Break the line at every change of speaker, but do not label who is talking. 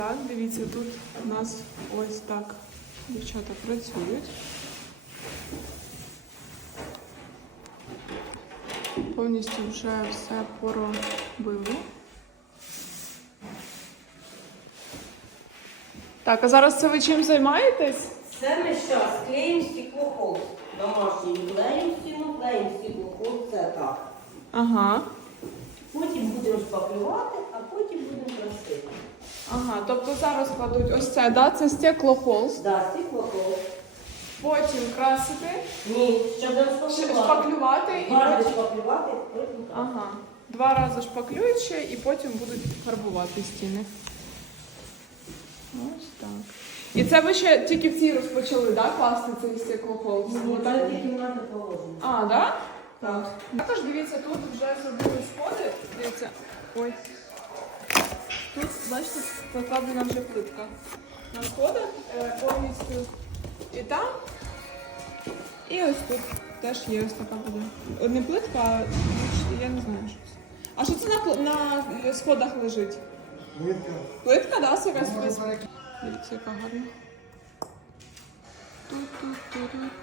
Так, дивіться, тут у нас ось так дівчата працюють. Повністю вже все поробили. Так, а зараз це ви чим займаєтесь?
Це ми зараз клеїмо стеклохол. Домашній клеїмо стіну, клеїмо стеклохол, це так.
Ага.
Потім будемо шпаклювати, а потім будемо красити.
Ага, тобто зараз кладуть ось це, да? Це стеклохолст.
Да, стеклохол.
Потім красити,
Ні, ще будемо
шпаклювати і
Гарно
потім...
шпаклювати, потім красити.
Ага. 2 рази шпаклюють ще і потім будуть фарбувати стіни. Ось так. І це ви ще тільки в цій розпочали, да, класти цей стеклохолст?
Ні, це тільки в мене положено.
А, да?
Так.
Також дивіться, тут вже зробили сходи. Дивіться, ой. Тут, бачите, покладена вже плитка. На сходах повністю і там. І ось тут теж є ось така буде. Не плитка, а я не знаю, що це. А що це на сходах лежить?
Плитка.
Плитка, да, це якась плитка? Дивіться, яка гарна. Ту-ту-ту-ту.